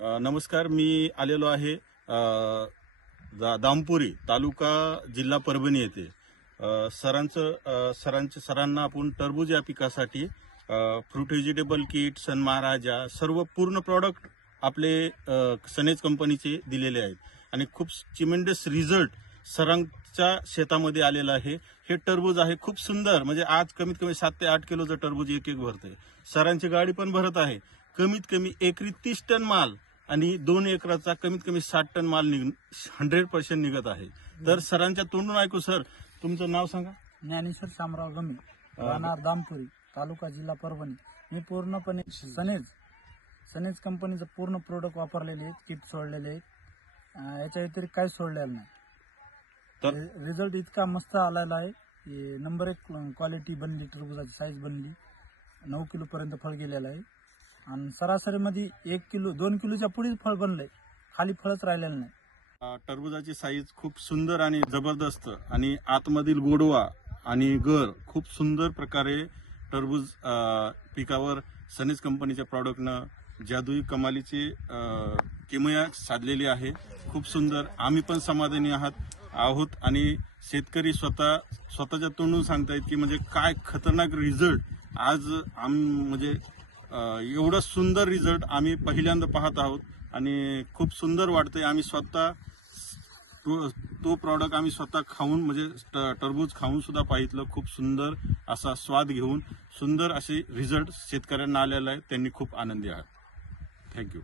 नमस्कार. मी आलेलो आहे दामपुरी तालुका जिल्हा परभणी येथे. सरांना आपण टरबूज या पिकासाठी फ्रूट व्हेजिटेबल किट, सन महाराजा सर्व पूर्ण प्रॉडक्ट आपले सनेज कंपनीचे दिलेले आहेत आणि खूप चिमेंडस रिझल्ट सरांच्या शेतामध्ये आलेला आहे. हे टरबूज आहे खूप सुंदर, म्हणजे आज कमीत कमी 7 ते 8 किलोचं टरबूज एक भरतंय. सरांची गाडी पण भरत आहे. कमीत कमी एकरी 30 टन माल आणि 2 एकराचा कमीत कमी 60 टन माल 100% निघत आहे. तर सरांच्या तोंडून ऐकू. सर, तुमचं नाव सांगा. ज्ञानेश्वर शामराव गमे, राहणार दामपुरी, तालुका जिल्हा परभणी. मी पूर्णपणे सनेज कंपनीचं पूर्ण प्रोडक्ट वापरलेले आहेत, किट सोडलेले आहेत. याच्या व्यतिरिक्त काही सोडलेलं नाही. तर रिझल्ट इतका मस्त आलेला आहे की नंबर 1 क्वालिटी बनली, टरबुजाची साईज बनली, 9 किलो पर्यंत फळ गेलेलं आहे आणि सरासरीमध्ये 1 किलो 2 किलोच्या पुढे फळ बनलंय, खाली फळच राहिलेलं नाही. टरबुजाची साईज खूप सुंदर आणि जबरदस्त आणि आतमधील गोडवा आणि गर खूप सुंदर प्रकारे टरबूज पिकावर सनेज कंपनीच्या प्रॉडक्टनं जादुई कमालीची किमया साधलेली आहे. खूप सुंदर. आम्ही पण समाधानी आहोत आणि शेतकरी स्वतःच्या तोंडून सांगतायत की म्हणजे काय खतरनाक रिझल्ट आज म्हणजे एवढा सुंदर रिझल्ट आम्ही पहिल्यांदा पाहत आहोत आणि खूप सुंदर वाटतंय. आम्ही स्वतः तो प्रॉडक्ट आम्ही स्वतः खाऊन, म्हणजे टरबूज खाऊन सुद्धा पाहितलं. खूप सुंदर असा स्वाद घेऊन सुंदर असे रिझल्ट शेतकऱ्यांना आलेला आहे. त्यांनी खूप आनंदी आहात. थँक्यू.